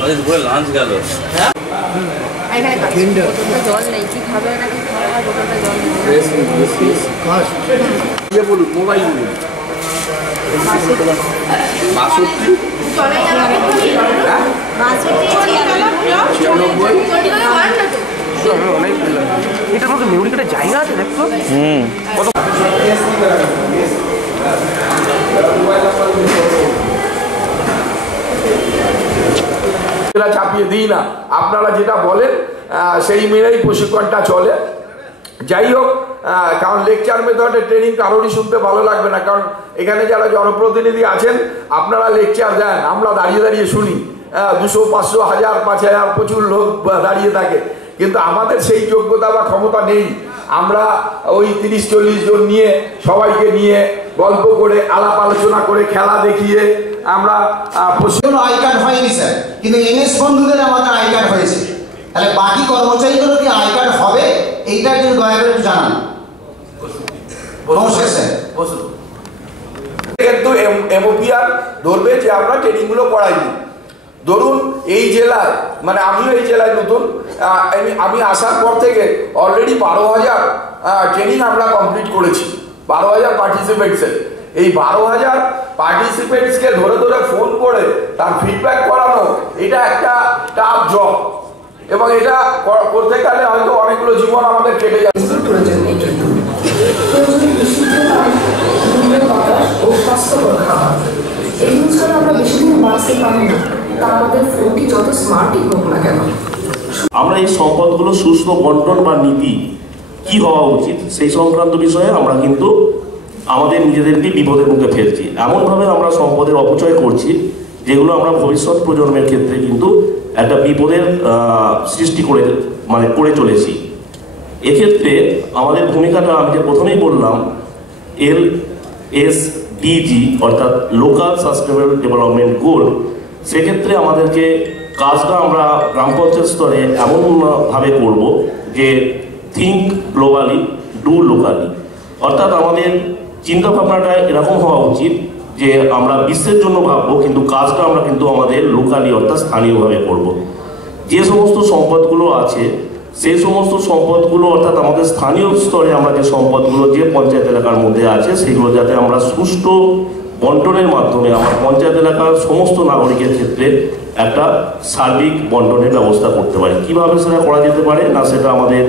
Lunch গেল জল নেই, কি খাবে না কি খাবে, বোতলটা জল নেই। বলুন, মোবাইল বলুন। 62 অনেক এটার মধ্যে মেমোরি কার্ডের জায়গা আছে দেখতো। চাপিয়ে দিই না, আপনারা যেটা বলেন সেই মেনেই প্রশিক্ষণটা চলে। যাই হোক, কারণ লেকচার মেথডে ট্রেনিং কারোরই শুনতে ভালো লাগবে না, কারণ এখানে যারা জনপ্রতিনিধি আছেন আপনারা লেকচার দেন, আমরা দাঁড়িয়ে দাঁড়িয়ে শুনি। 200, 500, 1000, 5000 প্রচুর লোক দাঁড়িয়ে থাকে, কিন্তু আমাদের সেই যোগ্যতা বা ক্ষমতা নেই। আমরা ওই 30-40 জন নিয়ে, সবাইকে নিয়ে গল্প করে, আলাপ আলোচনা করে, খেলা দেখিয়ে আমরা কোনো আই কার্ড হয়নি স্যার, কিন্তু এনএস বন্ধুদের আমাদের আই কার্ড হয়েছে। তাহলে বাকি কর্মচারীদেরও কি আই কার্ড হবে, এইটার জন্য দয়া করে একটু জানান। নমস্কার স্যার। কিন্তু এমওপিআর ধরবে যে আমরা ট্রেনিংগুলো করাইনি। ধরুন এই জেলায়, মানে আমিও এই জেলায় নতুন, আমি আসার পর থেকে অলরেডি 12,000 ট্রেনিং আমরা কমপ্লিট করেছি। 12,000 পার্টিসিপেন্টসের। এই 12,000 পার্টিসিপেন্টসকে ধরে ধরে ফোন করে তার ফিডব্যাক করানো, এটা একটা টাফ জব, এবং এটা করতে গেলে হয়তো অনেকগুলো জীবন আমাদের কেটে যাবে। আমরা এই সম্পদগুলো সুস্থ বন্টন বা নীতি কি হওয়া উচিত সেই সংক্রান্ত বিষয়ে আমরা কিন্তু আমাদের নিজেদেরকে বিপদের মুখে ফেলছি। এমনভাবে আমরা সম্পদের অপচয় করছি যেগুলো আমরা ভবিষ্যৎ প্রজন্মের ক্ষেত্রে কিন্তু একটা বিপদের সৃষ্টি করে চলেছি। এক্ষেত্রে আমাদের ভূমিকাটা আমি যে প্রথমেই বললাম, LSDG অর্থাৎ লোকাল সাস্টেনেবল ডেভেলপমেন্ট গোল, সেক্ষেত্রে আমাদেরকে কাজটা আমরা গ্রাম পঞ্চায়েত স্তরে এমনভাবে করব যে থিঙ্ক গ্লোবালি, ডু লোকালি। অর্থাৎ আমাদের চিন্তাভাবনাটা এরকম হওয়া উচিত যে আমরা বিশ্বের জন্য ভাববো, কিন্তু কাজটা আমরা কিন্তু আমাদের লোকালি অর্থাৎ স্থানীয়ভাবে করব। যে সমস্ত সম্পদগুলো আছে সেই সমস্ত সম্পদগুলো অর্থাৎ আমাদের স্থানীয় স্তরে আমরা যে সম্পদগুলো যে পঞ্চায়েত এলাকার মধ্যে আছে সেগুলো যাতে আমরা সুষ্ঠু বন্টনের মাধ্যমে আমার পঞ্চায়েত এলাকার সমস্ত নাগরিকের ক্ষেত্রে একটা সার্বিক বন্টনের ব্যবস্থা করতে পারি। কীভাবে সেটা করা যেতে পারে না, সেটা আমাদের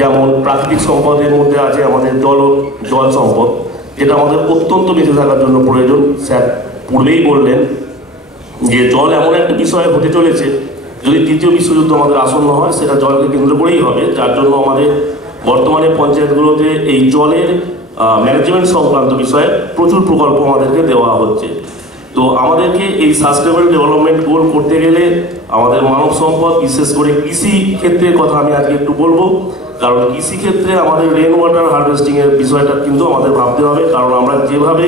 যেমন প্রাকৃতিক সম্পদের মধ্যে আছে আমাদের জল সম্পদ, যেটা আমাদের অত্যন্ত বেঁচে থাকার জন্য প্রয়োজন। স্যার পূর্বেই বললেন যে জল এমন একটা বিষয় হতে চলেছে, যদি তৃতীয় বিশ্বযুদ্ধ আমাদের আসন্ন হয় সেটা জলকে কেন্দ্র করেই হবে, যার জন্য আমাদের বর্তমানে পঞ্চায়েতগুলোতে এই জলের ম্যানেজমেন্ট সংক্রান্ত বিষয়ে প্রচুর প্রকল্প আমাদেরকে দেওয়া হচ্ছে। তো আমাদেরকে এই সাস্টেনেবল ডেভেলপমেন্ট গোল করতে গেলে আমাদের মানব সম্পদ, বিশেষ করে কৃষি ক্ষেত্রের কথা আমি আজকে একটু বলবো, কারণ কৃষিক্ষেত্রে আমাদের রেন ওয়াটার হারভেস্টিংয়ের বিষয়টা কিন্তু আমাদের ভাবতে হবে। কারণ আমরা যেভাবে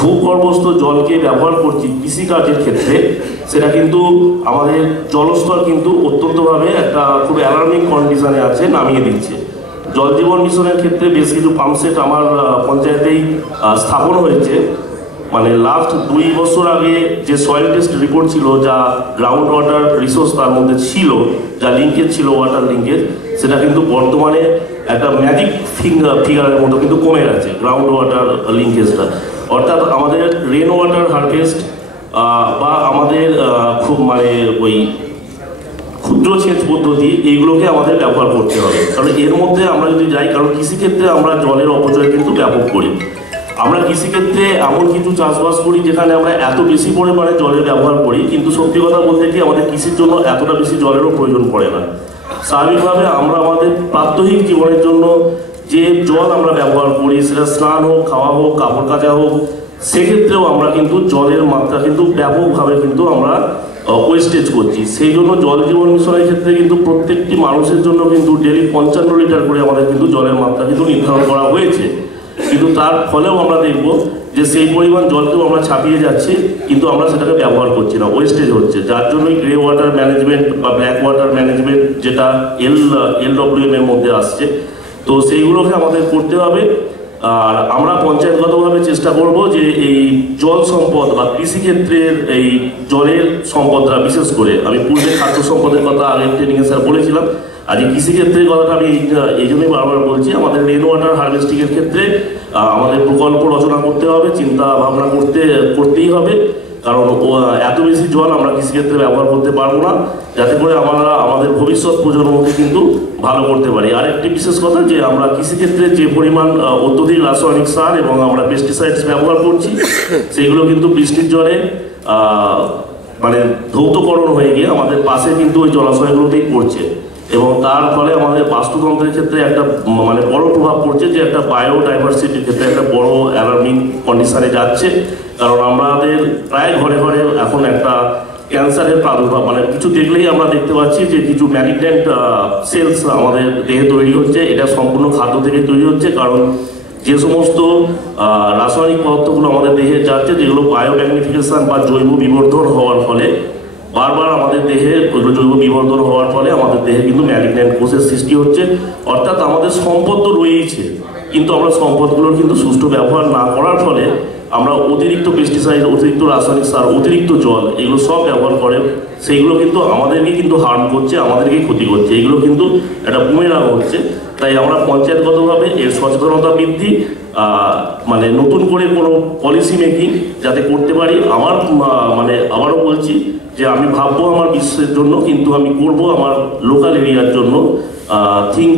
ভূগর্ভস্থ জলকে ব্যবহার করছি কৃষিকার্যের ক্ষেত্রে, সেটা কিন্তু আমাদের জলস্তর কিন্তু অত্যন্তভাবে একটা খুব অ্যালার্মিং কন্ডিশনে আছে, নামিয়ে দিচ্ছে। জল জীবন মিশনের ক্ষেত্রে বেশ কিছু পাম্পসেট আমার পঞ্চায়েতেই স্থাপন হয়েছে। মানে লাস্ট 2 বছর আগে যে সয়েল টেস্ট রিপোর্ট ছিল, যা গ্রাউন্ড ওয়াটার রিসোর্স তার মধ্যে ছিল, যা লিঙ্কেজ ছিল ওয়াটার লিঙ্কেজ, সেটা কিন্তু বর্তমানে একটা ম্যাজিক ফিগারের মতো কিন্তু কমে গেছে গ্রাউন্ড ওয়াটার লিঙ্কেজটা। অর্থাৎ আমাদের রেন ওয়াটার হারভেস্ট বা আমাদের খুব ওই ক্ষুদ্র সেচ পদ্ধতি, এইগুলোকে আমাদের ব্যবহার করতে হবে। কারণ এর মধ্যে আমরা যদি যাই, কারণ কৃষিক্ষেত্রে আমরা জলের অপচয় কিন্তু ব্যাপক করি। আমরা কৃষিক্ষেত্রে এমন কিছু চাষবাস করি যেখানে আমরা এত বেশি পরিমাণে জলের ব্যবহার করি, কিন্তু সত্যি কথা বলতে কি আমাদের কৃষির জন্য এতটা বেশি জলেরও প্রয়োজন পড়ে না। স্বাভাবিকভাবে আমরা আমাদের প্রাত্যহিক জীবনের জন্য যে জল আমরা ব্যবহার করি, সেটা স্নান হোক, খাওয়া হোক, কাপড় কাচা হোক, সেক্ষেত্রেও আমরা কিন্তু জলের মাত্রা কিন্তু ব্যাপকভাবে কিন্তু আমরা ওয়েস্টেজ করছি। সেই জন্য জল জীবন মিশনের ক্ষেত্রে কিন্তু প্রত্যেকটি মানুষের জন্য কিন্তু ডেলি 55 লিটার করে আমাদের কিন্তু জলের মাত্রা কিন্তু নির্ধারণ করা হয়েছে। কিন্তু তার ফলেও আমরা দেখব যে সেই পরিমাণ জলকেও আমরা ছাপিয়ে যাচ্ছি, কিন্তু আমরা সেটাকে ব্যবহার করছি না, ওয়েস্টেজ হচ্ছে। যার জন্যই গ্রে ওয়াটার ম্যানেজমেন্ট বা ব্ল্যাক ওয়াটার ম্যানেজমেন্ট, যেটা LWM এর মধ্যে আসছে, তো সেইগুলোকে আমাদের করতে হবে। আর আমরা পঞ্চায়েতগতভাবে চেষ্টা করব যে এই জল সম্পদ বা কৃষিক্ষেত্রের এই জলের সম্পদটা, বিশেষ করে আমি পূর্বে খাদ্য সম্পদের কথা আগের ট্রেনিংয়ে স্যার বলেছিলাম, আজ এই কৃষিক্ষেত্রের কথাটা আমি এই জন্যই বারবার বলছি। আমাদের রেন ওয়াটার হারভেস্টিংয়ের ক্ষেত্রে আমাদের প্রকল্প রচনা করতে হবে, চিন্তা ভাবনা করতেই হবে, কারণ এত বেশি জল আমরা কৃষিক্ষেত্রে ব্যবহার করতে পারবো না, যাতে করে আমরা আমাদের ভবিষ্যৎ প্রজন্মকে কিন্তু ভালো করতে পারি। আরেকটি বিশেষ কথা যে আমরা কৃষিক্ষেত্রে যে পরিমাণ অত্যধিক রাসায়নিক সার এবং আমরা পেস্টিসাইডস ব্যবহার করছি, সেগুলো কিন্তু বৃষ্টির জলে মানে ধৌতকরণ হয়ে গিয়ে আমাদের পাশে কিন্তু ওই জলাশয়গুলোতেই পড়ছে, এবং তার ফলে আমাদের বাস্তুতন্ত্রের ক্ষেত্রে একটা মানে বড় প্রভাব পড়ছে, যে একটা বায়োডাইভার্সিটির ক্ষেত্রে একটা বড় অ্যালার্মিং কন্ডিশনে যাচ্ছে। কারণ আমাদের প্রায় ঘরে ঘরে এখন একটা ক্যান্সারের প্রাদুর্ভাব, মানে কিছু দেখলেই আমরা দেখতে পাচ্ছি যে কিছু ম্যালিগন্যান্ট সেলস আমাদের দেহে তৈরি হচ্ছে। এটা সম্পূর্ণ খাদ্য থেকে তৈরি হচ্ছে, কারণ যে সমস্ত রাসায়নিক পদার্থগুলো আমাদের দেহে যাচ্ছে, যেগুলো বায়োম্যাগনিফিকেশন বা জৈব বিবর্ধন হওয়ার ফলে বারবার আমাদের দেহে ওইগুলো জৈব বিবর্ধন হওয়ার ফলে আমাদের দেহে কিন্তু ম্যালিগন্যান্ট কোষের সৃষ্টি হচ্ছে। অর্থাৎ আমাদের সম্পদ তো রয়েইছে, কিন্তু আমরা সম্পদগুলোর কিন্তু সুষ্ঠু ব্যবহার না করার ফলে আমরা অতিরিক্ত পেস্টিসাইড, অতিরিক্ত রাসায়নিক সার, অতিরিক্ত জল এগুলো সব ব্যবহার করে, সেইগুলো কিন্তু আমাদেরকে কিন্তু হার্ম করছে, আমাদেরকেই ক্ষতি করছে। এগুলো কিন্তু একটা বুমেরাং হচ্ছে। তাই আমরা পঞ্চায়েতগতভাবে এর সচেতনতা বৃদ্ধি, মানে নতুন করে কোনো পলিসি মেকিং যাতে করতে পারি। আমার মানে আবারও বলছি যে আমি ভাববো আমার বিশ্বের জন্য, কিন্তু আমি করব আমার লোকাল এরিয়ার জন্য। থিঙ্ক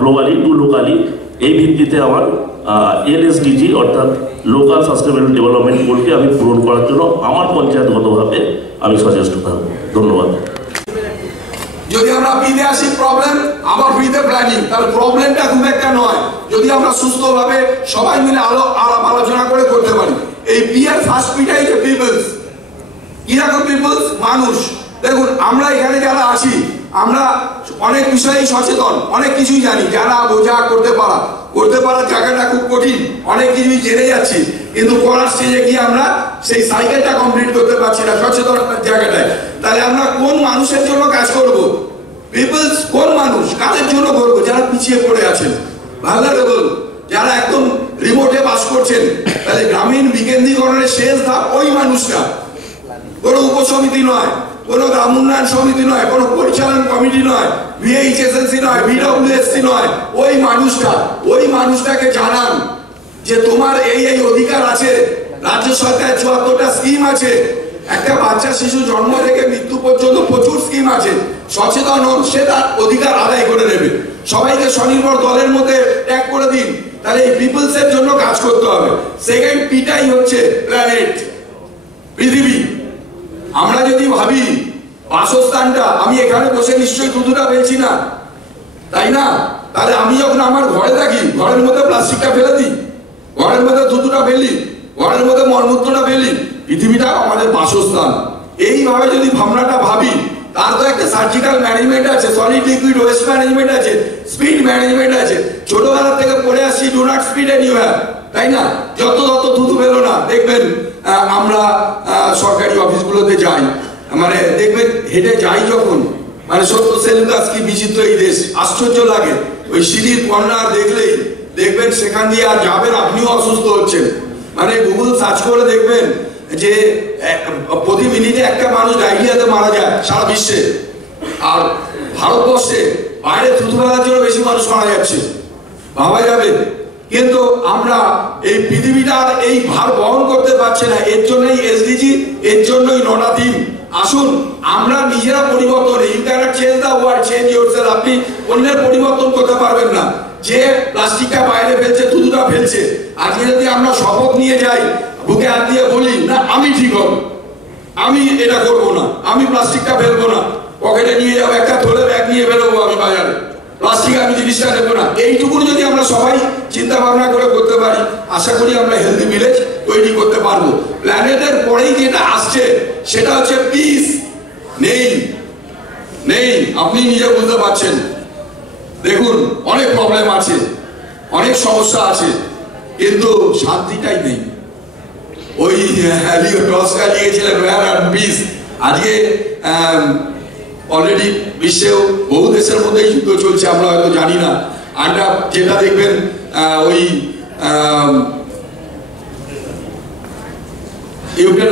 গ্লোবালি টু লোকালি, এই ভিত্তিতে আমার এলএসডিজি অর্থাৎ লোকাল সাস্টেনেবল ডেভেলপমেন্ট গোলকে আমি পূরণ করার জন্য আমার পঞ্চায়েতগতভাবে আমি সচেষ্ট থাকবো। ধন্যবাদ। যদি আমরা বিতে আসি প্রবলেম, আবার বিতে প্ল্যানিং, তাহলে প্রবলেমটা খুব একটা নয় যদি আমরা সুস্থভাবে সবাই মিলে আলোচনা করে করতে পারি। এই বিয়ের ফার্স্ট পিটাই যে পিপলস, কিরকম পিপলস? মানুষ। দেখুন আমরা এখানে যারা আছি, আমরা অনেক বিষয়েই সচেতন, অনেক কিছুই জানি, যারা বোঝা করতে পারা জায়গাটা খুব কঠিন, অনেক কিছুই জেনে যাচ্ছি, কিন্তু করার স্টেজে গিয়ে আমরা সেই সাইকেলটা কমপ্লিট করতে পারছি না সচেতনতার জায়গাটায়। তাহলে আমরা কোন মানুষের জন্য কাজ করব? পিপলস কোন মানুষ, কাদের জন্য করবো? যারা পিছিয়ে পড়ে আছেন, ভালনারেবল, যারা একদম রিমোটে বাস করছেন। তাহলে গ্রামীণ বিকেন্দ্রীকরণের শেষ ধাপ ওই মানুষটা, কোনো উপসমিতি নয়, কোনো গ্রাম উন্নয়ন সমিতি নয়, কোনো পরিচালন কমিটি নয়, ভিএইচএসএসসি নয়, বিডব্লিউএসসি নয়, ওই মানুষটাকে জানান যে তোমার এই অধিকার আছে। রাজ্য সরকারের ৭৪টা স্কিম আছে, একটা বাচ্চা শিশু জন্ম থেকে মৃত্যু পর্যন্ত প্রচুর স্কিম আছে। সচেতন হন, সে তার অধিকার আদায় করে নেবে। সবাইকে স্বনির্ভর দলের মধ্যে ট্যাগ করে দিন, তাহলে এই পিপলস এর জন্য কাজ করতে হবে। সেকেন্ড পিটাই হচ্ছে প্ল্যানেট, পৃথিবী। আমরা যদি ভাবি বাসস্থানটা, আমি এখানে বসে নিশ্চয়ই দুধুটা ফেলছি না, তাই না? তাহলে আমি যখন আমার ঘরে থাকি, ঘরের মধ্যে প্লাস্টিকটা ফেলে দিই, ঘরের মধ্যে দুধুটা ফেলি, ঘরের মধ্যে মলমূত্রটা ফেলি, পৃথিবীটা আমাদের বাসস্থান। এইভাবে যদি ভাবনাটা ভাবি, তার তো একটা সার্জিক্যাল ম্যানেজমেন্ট আছে, সলিড লিকুইড ওয়েস্ট ম্যানেজমেন্ট আছে, স্পিড ম্যানেজমেন্ট আছে। ছোটবেলা থেকে পড়ে আসছি ডু নট স্পিড এনিওয়্যার, তাই না? যত থুতু ফেলো না। দেখবেন আমরা সরকারি অফিসগুলোতে যাই, মানে দেখবেন হেঁটে যাই যখন, মানে সত্য সেলুলাস কি বিচিত্র এই দেশ, আশ্চর্য লাগে। ওই সিঁড়ির কর্নার দেখলেই দেখবেন সেখান দিয়ে আর যাবেন, আপনিও অসুস্থ হচ্ছেন। মানে গুগল সার্চ করে দেখবেন যে প্রতি মিনিটে একটা মানুষ ডায়রিয়াতে মারা যায় সারা বিশ্বে, আর ভারতবর্ষে বাইরে থুতু ফেলার জন্য বেশি মানুষ মারা যাচ্ছে। ভাবা যাবে। কিন্তু আমরা এই পৃথিবীটার এই ভার বহন করতে পারছি না। এর জন্যই এসডিজি, এর জন্যই 9টা থিম। আসুন আমরা নিজেরা পরিবর্তন, you can't change the world, change yourself. আপনি অন্যের পরিবর্তন করতে পারবেন না। যে প্লাস্টিকটা বাইরে ফেলছে, থুতুটা ফেলছে, আজকে যদি আমরা শপথ নিয়ে যাই, বুকে হাত দিয়ে বলি না আমি ঠিক হব, আমি এটা করবো না, আমি প্লাস্টিকটা ফেলবো না, পকেটে নিয়ে যাবো, একটা থলে ব্যাগ নিয়ে বেরোবো আমি বাজারে, প্লাস্টিক আমি জিনিসটা নেবো না, এইটুকু যদি আমরা সবাই চিন্তা ভাবনা করে করতে পারি, আশা করি আমরা হেলদি ভিলেজ তৈরি করতে পারবো। প্ল্যানেটের পরেই যেটা আসছে সেটা হচ্ছে পিস। নেই, আপনি নিজে বুঝতে পারছেন। দেখুন অনেক প্রবলেম আছে, অনেক সমস্যা আছে, কিন্তু শান্তিটাই নেই। ওই টসকা লিখেছিলেন ওয়ার আর পিস। আজকে অলরেডি বিশ্বেও বহু দেশের মধ্যেই যুদ্ধ চলছে, আমরা হয়তো জানি না। আমরা যেটা দেখবেন ওই ইউক্রেন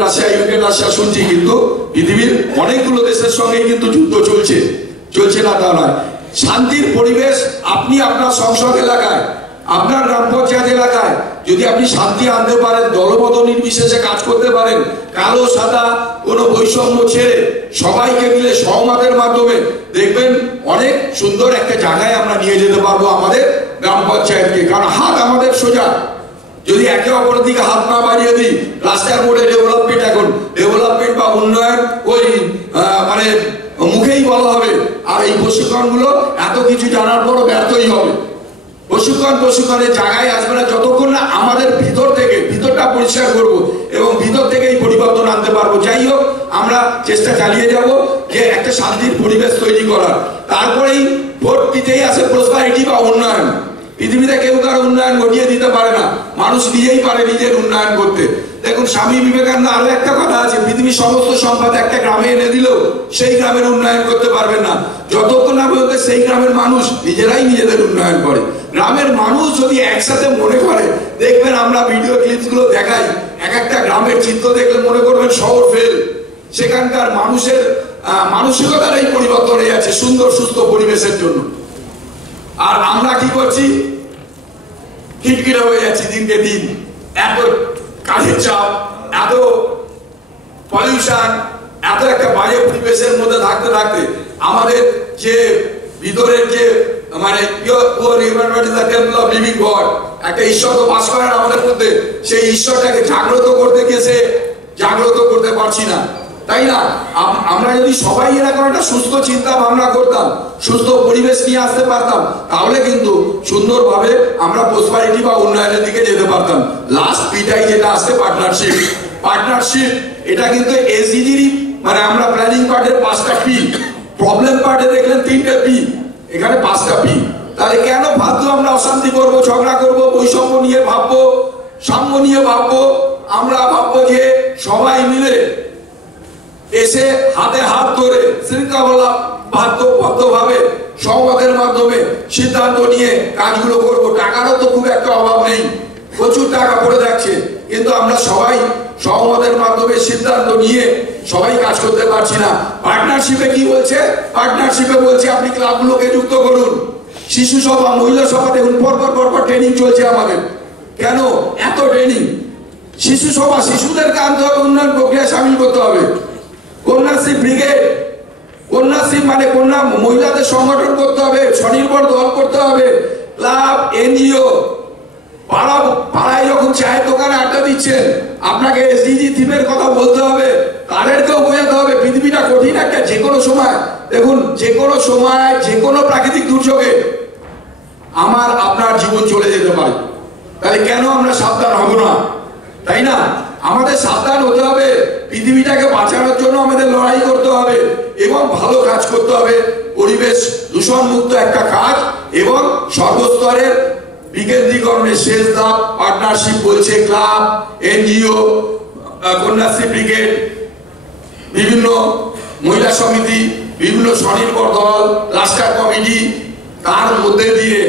রাশিয়া শুনছি, কিন্তু পৃথিবীর অনেকগুলো দেশের সঙ্গে কিন্তু যুদ্ধ চলছে না তা নয়। শান্তির পরিবেশ আপনি আপনার সংসদ এলাকায়, আপনার গ্রাম পঞ্চায়েত এলাকায় যদি আপনি শান্তি আনতে পারেন, দলমত নির্বিশেষে কাজ করতে পারেন, কালো সাদা কোনো বৈষম্য ছেড়ে সবাইকে মিলে সহমতের মাধ্যমে, দেখবেন অনেক সুন্দর একটা জায়গায় আমরা নিয়ে যেতে পারবো আমাদের গ্রাম পঞ্চায়েতকে। কারণ হাত আমাদের সোজা, যদি একে অপরের দিকে হাত না বাড়িয়ে দিই, রাস্তার মোড়ে ডেভেলপমেন্ট, এখন ডেভেলপমেন্ট বা উন্নয়ন ওই মানে মুখেই বলা হবে, আর এই প্রশিক্ষণগুলো এত কিছু জানার পরও ব্যর্থই হবে। প্রশিক্ষণের জায়গায় আসবে না যতক্ষণ না আমাদের ভিতরটা পরিষ্কার করব এবং ভিতর থেকেই পরিবর্তন আনতে পারবো। যাই হোক, আমরা চেষ্টা চালিয়ে যাব যে একটা শান্তির পরিবেশ তৈরি করার। তারপরেই ভোট দিতেই আসে প্রসপারিটি বা উন্নয়ন। পৃথিবীতে কেউ কারো উন্নয়ন ঘটিয়ে দিতে পারে না, মানুষ নিজেই পারে নিজের উন্নয়ন করতে। দেখুন, স্বামী বিবেকানন্দ আরো একটা কথা আছে, পৃথিবীর সমস্ত সম্পদ একটা গ্রামে এনে দিলেও সেই গ্রামের উন্নয়ন করতে পারবেন না যতক্ষণ না পর্যন্ত সেই গ্রামের মানুষ নিজেরাই নিজেদের উন্নয়ন করে। গ্রামের মানুষ যদি একসাথে মনে করে, দেখবেন আমরা ভিডিও ক্লিপস গুলো দেখাই, এক একটা গ্রামের চিত্র দেখলে মনে করবেন শহর ফেল। সেখানকার মানুষের মানসিকতার এই পরিবর্তন হয়ে যাচ্ছে সুন্দর সুস্থ পরিবেশের জন্য। আর আমরা কি করছি, খিটখিটে হয়ে যাচ্ছি দিনকে দিন। এত কাজের চাপ, এত পলিউশন, এত একটা বাজে পরিবেশের মধ্যে থাকতে থাকতে আমাদের যে ভিতরের যে মানে টেম্পল অফ লিভিং গড, একটা ঈশ্বর তো বাস করেন আমাদের মধ্যে, সেই ঈশ্বরটাকে জাগ্রত করতে গিয়ে জাগ্রত করতে পারছি না, তাই না? আমরা যদি সবাই এরকম একটা সুস্থ চিন্তা ভাবনা করতাম, সুস্থ পরিবেশ নিয়ে আসতে পারতাম, তাহলে কিন্তু সুন্দরভাবে আমরা প্রসপারিটি বা উন্নয়নের দিকে যেতে পারতাম। লাস্ট পিটাই যেটা আসছে পার্টনারশিপ, এটা কিন্তু এসডিজিরই মানে আমরা প্ল্যানিং পার্টের 5টা পি, প্রবলেম পার্টে দেখলেন 3টে পি, এখানে 5টা পি। তাহলে কেন ভাবতো আমরা অশান্তি করবো, ঝগড়া করবো, বৈষম্য নিয়ে ভাববো, সাম্য নিয়ে ভাববো? আমরা ভাববো যে সবাই মিলে এসে হাতে হাত ধরে শৃঙ্খলাবদ্ধভাবে সহমতের মাধ্যমে সিদ্ধান্ত নিয়ে কাজগুলো করবো। টাকারও তো খুব একটা অভাব নেই, প্রচুর টাকা পড়ে যাচ্ছে, কিন্তু আমরা সবাই সহমতের মাধ্যমে সিদ্ধান্ত নিয়ে সবাই কাজ করতে পারছি না। পার্টনারশিপে কি বলছে? পার্টনারশিপে বলছে আপনি ক্লাবগুলোকে যুক্ত করুন, শিশু সভা, মহিলা সভা, দেখুন পরপর ট্রেনিং চলছে আমাদের। কেন এত ট্রেনিং? শিশু সভা, শিশুদেরকে আনতে হবে, উন্নয়ন প্রক্রিয়া সামিল করতে হবে। কন্যাশ্রী ব্রিগেড, কন্যাশ্রী মানে কন্যা মহিলাদের সংগঠন করতে হবে, স্বনির্ভর দল করতে হবে, ক্লাব, এনজিও, পাড়ায় যখন চায়ের দোকানে আড্ডা দিচ্ছেন আপনাকে এসডিজি থিমের কথা বলতে হবে, তাদেরকেও বোঝাতে হবে পৃথিবীটা কঠিন একটা, যে কোনো সময় দেখুন, যে কোনো সময় যে কোনো প্রাকৃতিক দুর্যোগে আমার আপনার জীবন চলে যেতে পারে। তাহলে কেন আমরা সাবধান হব না? তাই না? আমাদের সাবধান হতে হবে, পৃথিবীটাকে বাঁচানোর জন্য আমাদের লড়াই করতে হবে এবং ভালো কাজ করতে হবে, পরিবেশ দূষণ মুক্ত একটা কাজ এবং সর্বস্তরের বিকেন্দ্রীকরণের শেষ ধাপ পার্টনারশিপ বলছে। ক্লাব, এনজিও, কন্যাশ্রী ব্রিগেড, বিভিন্ন মহিলা সমিতি, বিভিন্ন স্বনির্ভর দল, ক্লাস্টার কমিটি, তার মধ্যে দিয়ে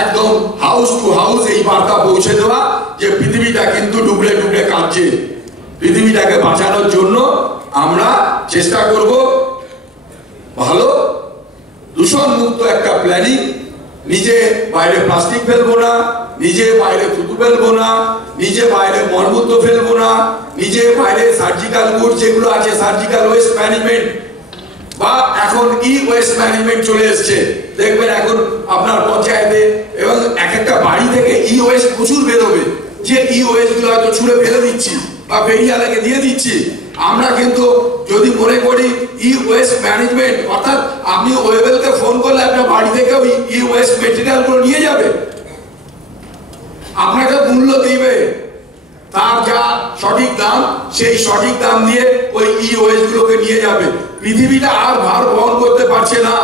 একদম হাউস টু হাউস এই বার্তা পৌঁছে দেওয়া যে পৃথিবীটা কিন্তু ডুবলে কাঁদছে। পৃথিবীটাকে বাঁচানোর জন্য আমরা চেষ্টা করব ভালো দূষণ মুক্ত একটা প্ল্যানিং, নিজে বাইরে প্লাস্টিক ফেলবো না, নিজে বাইরে থুতু ফেলবো না, নিজে বাইরে মলমূত্র ফেলবো না, নিজে বাইরে সার্জিক্যাল গুড যেগুলো আছে, সার্জিক্যাল ওয়েস্ট ম্যানেজমেন্ট বা এখন ই ওয়েস্ট ম্যানেজমেন্ট চলে এসছে। দেখবেন এখন আপনার পঞ্চায়েতে এবং এক একটা বাড়ি থেকে ই ওয়েস্ট প্রচুর বেরোবে, যে ই ওয়েস্ট গুলো হয়তো ছুঁড়ে ফেলে দিচ্ছি বা বেরিয়ালাকে দিয়ে দিচ্ছি। আমরা কিন্তু যদি মনে করি ই ওয়েস্ট ম্যানেজমেন্ট, অর্থাৎ আপনি ওয়েবেলকে ফোন করলে আপনার বাড়ি থেকে ওই ই ওয়েস্ট মেটেরিয়াল গুলো নিয়ে যাবে, আপনাকে মূল্য দিবে, তার যা সঠিক দাম সেই সঠিক দাম দিয়ে ওই ই ওয়েস্ট গুলোকে নিয়ে যাবে। পৃথিবীটা আর ভার বহন করতে পারছে না,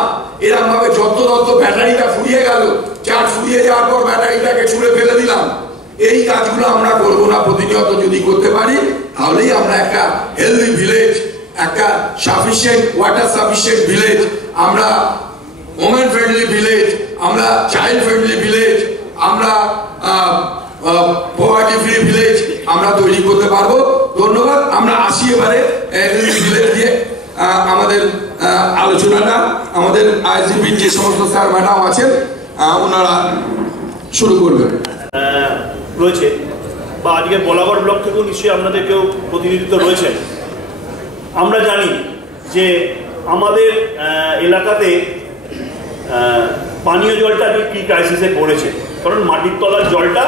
এরকম ভাবে যত ব্যাটারিটা ফুরিয়ে গেল, চার্জ ফুরিয়ে যাওয়ার পর ব্যাটারিটাকে ছুঁড়ে ফেলে দিলাম। এই কাজগুলো আমরা করবো না, প্রতিনিয়ত যদি করতে পারি তাহলেই আমরা একটা হেলদি ভিলেজ, একটা সাফিসিয়েন্ট ওয়াটার সাফিসিয়েন্ট ভিলেজ, আমরা ওমেন ফ্রেন্ডলি ভিলেজ, আমরা চাইল্ড ফ্রেন্ডলি ভিলেজ, আমরা পভার্টি ফ্রি ভিলেজ আমরা তৈরি করতে পারবো। ধন্যবাদ। আমরা আসি এবারে ভিলেজ দিয়ে আমাদের আলোচনাটা আমাদের আইজিপির যে সমস্ত স্যার ম্যাডাম আছেন ওনারা শুরু করবেন রয়েছে, বা আজকে বলাগড় ব্লক থেকেও নিশ্চয়ই আপনাদের কেউ প্রতিনিধিত্ব রয়েছেন। আমরা জানি যে আমাদের এলাকাতে পানীয় জলটা কি ক্রাইসিসে পড়েছে, কারণ মাটির তলার জলটা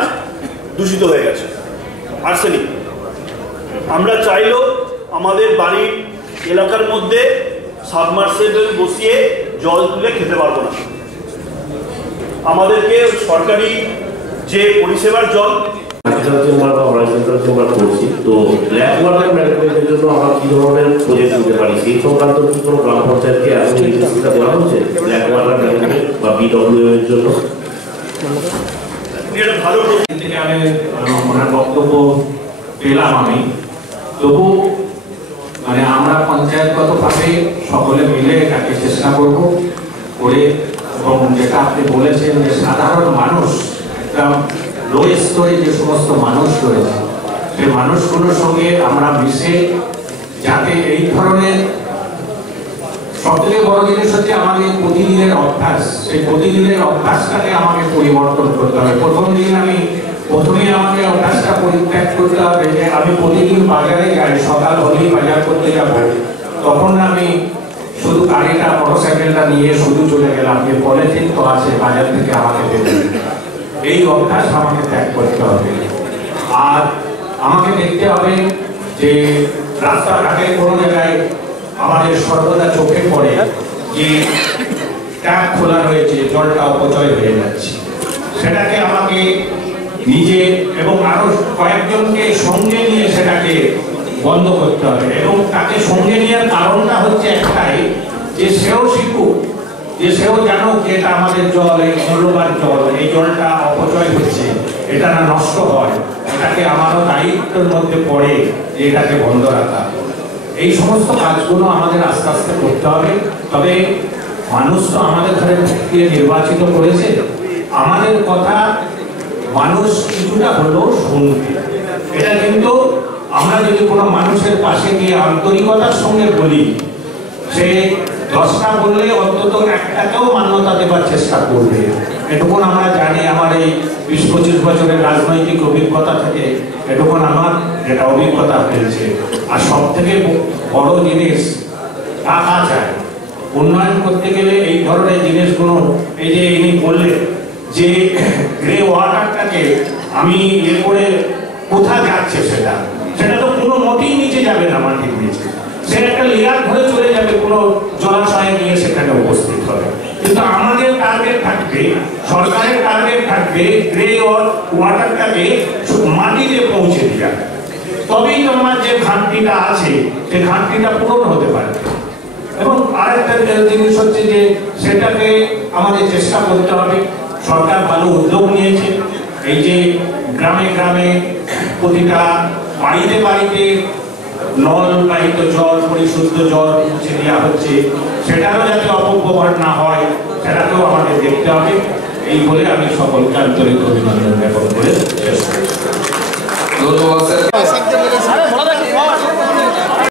দূষিত হয়ে গেছে, আর্সেনিক। আমরা চাইলেও আমাদের বাড়ির এলাকার মধ্যে সাবমার্সিবল বসিয়ে জল তুলে খেতে পারবো না। আমাদেরকে সরকারি যে পরিষেবার জল করছি, তো ব্ল্যাক ওয়াটার ম্যানেজমেন্টের জন্য আমরা কি ধরনের প্রজেক্ট নিতে পারি সেই সংক্রান্ত কি কোনো গ্রাম পঞ্চায়েতকে এখন নির্দেশিকা দেওয়া হচ্ছে ব্ল্যাক ওয়াটার ম্যানেজমেন্ট বা বিডব্লিউ এর জন্য? ভালো থেকে আমি ওনার বক্তব্য পেলাম, আমি তবু মানে আমরা পঞ্চায়েতগতভাবে সকলে মিলে এটাকে চেষ্টা করব করে, এবং যেটা আপনি বলেছেন যে সাধারণ মানুষ, লো স্তরে যে সমস্ত মানুষ রয়েছে সেই মানুষগুলোর সঙ্গে আমরা মিশে যাতে এই ধরনের, সবথেকে বড় জিনিস হচ্ছে আমাদের প্রতিদিনের অভ্যাস, সেই প্রতিদিনের অভ্যাসটাকে আমাকে পরিবর্তন করতে হবে। প্রথমেই আমাকে অভ্যাসটা পরিত্যাগ করতে হবে যে আমি প্রতিদিন বাজারে যাই, সকাল হলেই বাজার করতে যাব, তখন আমি শুধু গাড়িটা মোটরসাইকেলটা নিয়ে শুধু চলে গেলাম যে পলিথিন তো আছে বাজার থেকে আমাকে দেবে, এই অভ্যাস আমাকে ত্যাগ করতে হবে। আর আমাকে দেখতে হবে যে রাস্তাঘাটে কোনো জায়গায় আমাদের সর্বদা চোখে পড়ে যে ট্যাপ খোলা রয়েছে, জলটা অপচয় হয়ে যাচ্ছে, সেটাকে আমাকে নিজে এবং আরো কয়েকজনকে সঙ্গে নিয়ে সেটাকে বন্ধ করতে হবে। এবং তাকে সঙ্গে নেওয়ার কারণটা হচ্ছে একটাই, যে সেও শিখুক, যে সেও জানুক যে এটা আমাদের জল, এই মূল্যবান জল, এই জলটা অপচয় হচ্ছে, এটা না নষ্ট হয়, এটাকে আমারও দায়িত্বের মধ্যে পড়ে যে এটাকে বন্ধ রাখা। এই সমস্ত কাজগুলো আমাদের আস্তে আস্তে করতে হবে। তবে মানুষ তো আমাদের ঘরে দিয়ে নির্বাচিত করেছে, আমাদের কথা মানুষ কিছুটা হলেও শুনবে। এটা কিন্তু আমরা যদি কোনো মানুষের পাশে গিয়ে আন্তরিকতার সঙ্গে বলি, সে 10টা বললে অন্তত একটাকেও মান্যতা দেবার চেষ্টা করবে, এটুকুন আমরা জানি। আমার এই 20-25 বছরের রাজনৈতিক অভিজ্ঞতা থেকে এটুকুন আমার যেটা অভিজ্ঞতা হয়েছে। আর সব থেকে বড় জিনিস টাকা চাই। উন্নয়ন করতে গেলে এই ধরনের জিনিসগুলো, এই যে ইনি বললেন যে গ্রে ওয়াটারটাকে আমি করে কোথায় যাচ্ছে, সেটা তো কোনো মোটেই নিচে যাবে না, মাটির নিচে সে একটা লেয়ার ধরে চলে যাবে, কোনো জলাশয়ে নিয়ে সেখানে উপস্থিত হবে। কিন্তু আমাদের টার্গেট থাকবে, সরকারের টার্গেট থাকবে গ্রে ওয়াটারটাকে মাটিতে পৌঁছে দেওয়া, তবেই তোমার যে ঘাটতিটা আছে সেই ঘাটতিটা পূরণ হতে পারে। এবং আরেকটা জিনিস হচ্ছে যে সেটাকে আমাদের চেষ্টা করতে হবে। সরকার ভালো উদ্যোগ নিয়েছে, এই যে গ্রামে গ্রামে প্রতিটা বাড়িতে বাড়িতে নল বাহিত জল, পরিশুদ্ধ জল পৌঁছে দেওয়া হচ্ছে, সেটারও যাতে অপব্যবহার না হয় সেটাকেও আমাদের দেখতে হবে। এই বলে আমি সকলকে আন্তরিক অভিনন্দন জ্ঞাপন করে শেষ করছি। ধন্যবাদ স্যার।